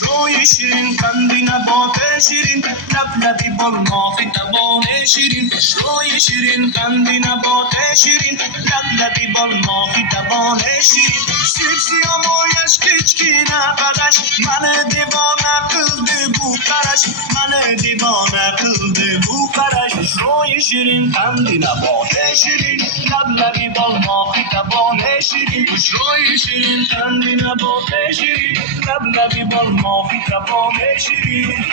روی شیرین قندی نبات شیرین لبلبی بلماخی دوان شیرین روی شیرین قندی نبات شیرین لبلبی بلماخی دوان شیرین سیب سیامویش کچکی نقدش من دیوانه قلده بو قرش من دیوانه قلده بو قرش روی شیرین قندی نبات شیرین لبلبی بلماخی دوان شیرین روی شیرین قندی نبات شیرین لبلبی بلماخی دوان شیرین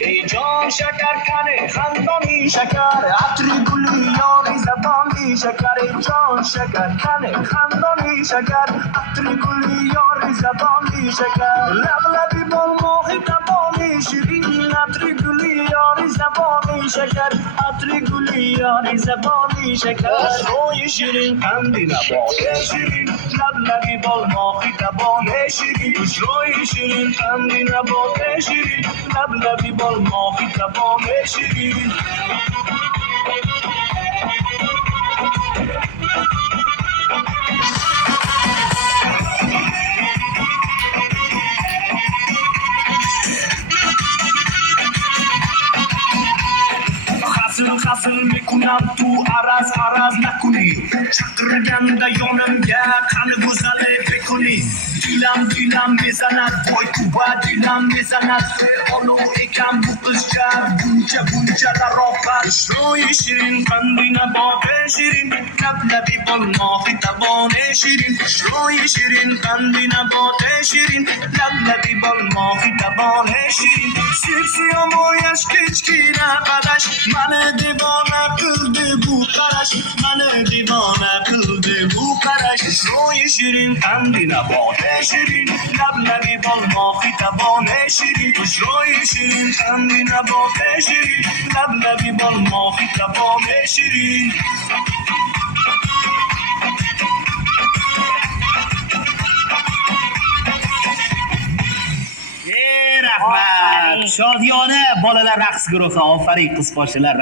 ای جان شکر کنه خندانی شکر عطری گلی یاری زبانی شکر ای جان شکر کنه خندانی شکر عطری گلی یاری زبانی شکر لبلبی بلماخی زبانی شیرین عطری گلی یاری زبانی شکر عطری گلی یاری زبانی شکر روی شیرین قندی نبات شیرین لبلبی بلماخی زبان شیرین روی شیرین قندی نبات شیرین لبلبی بلماخی زبان شیرین خسل میکنم تو عرض نکنی چقدرگنده یانمگه قن گزله بکنی دیلم میزند بای تو با دیلم میزند حالو ایکم بوکش کرد بونچه لرافت روی شیرین قندی نبات شیرین لبلبی بلماخی دوان شیرین روی شیرین قندی نبات شیرین لبلبی بلماخی دوان شیرین سیب سیامویش کچکی نقدش من دیوانه قلده بو قرش من دیوانه قلده بو قرش روی شیرین قندی نبات شیرین لبلبی بلماخی دوان شیرین روی شیرین قندی نبات شیرین لبلبی بلماخی دوان شیرین رحمت شادیانه بالادر رقص گروه آفرین قسپاشلر